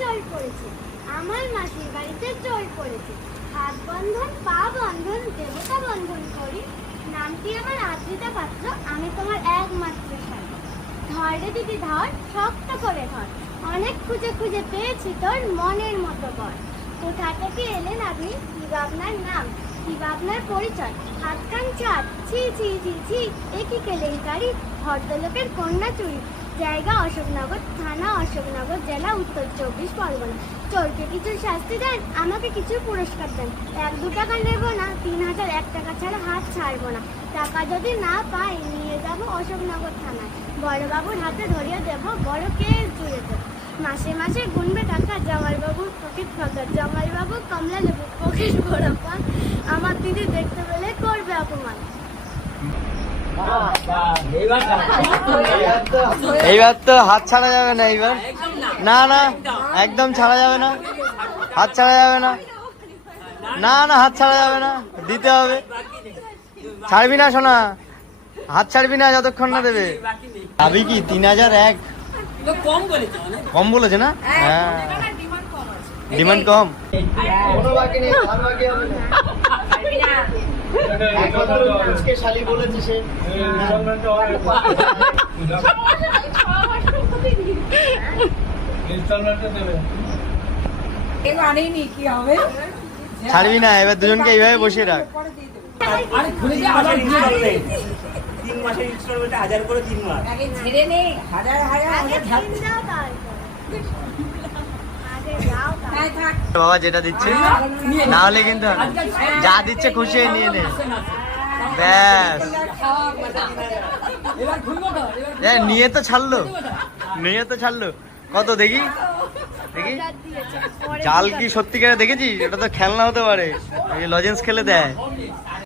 চোর পড়েছে, আমার মাসির বাড়িতে চোর পড়েছে। হাত বন্ধন পা বন্ধন দেবতা বন্ধন করি, নামটি আমার আদ্রিতা পাত্র, আমি তোমার একমাত্র স্বামী। ধর রে দিদি ধর, শক্ত করে ধর, অনেক খুঁজে খুঁজে পেয়েছি তোর মনের মতো বর। কোথা থেকে এলেন আপনি, কি বা আপনার নাম, কি বা আপনার পরিচয়, হাত কান চাঁদ, ছি ছি ছি ছি, এ কি কেলেঙ্কারি, ভদ্রলোকের কন্যা চুরি, জায়গা অশোকনগর, থানা অশোকনগর, জেলা উত্তর 24 পরগনা। চোরকে কিছু শাস্তি দেন, আমাকে কিছু পুরস্কার দেন, 1-2 টাকা নেব না, 3001 টাকা ছাড়া হাত ছাড়বো না। টাকা যদি না পাই নিয়ে যাব অশোকনগর থানায়, বড়বাবুর হাতে ধরিয়ে দেব, বড় কেস জুড়ে দেব। মাসে মাসে গুনবে টাকা, জামাইবাবুর পকেট ফাঁকা, জামাইবাবু কমলা লেবু পকেট ভরা পান, আমার দিদি দেখতে পেলে করবে অপমান। এইবার তো হাত ছাড়া যাবে না, এইবার না না একদম ছাড়া যাবে না, হাত ছাড়া যাবে না, না না হাত ছাড়া যাবে না, দিতে হবে। ছাড়বি না সোনা, হাত ছাড়বি না যতক্ষণ না দেবে। ভাবি কি 3001 কম বলেছে না? হ্যাঁ ডিমান্ড কম। শালি বলেছে সে ছাড়বি না, এবার দুজনকে এইভাবে বসিয়ে রাখ। 3 মাসের ইনস্টলমেন্টে 1000 করে 3 মাস আগে ছেড়ে নে, হাজার হাজার বাবা যেটা দিচ্ছে, না হলে কিন্তু যা দিচ্ছে খুশি হয়ে নিয়ে নে, ব্যাস। নিয়ে তো ছাড়লো, নিয়ে তো ছাড়লো। কত দেখি দেখি, জাল কি সত্যিকারে দেখেছিস? ওটা তো খেলনা হতে পারে, লজেন্স খেলে দেয়।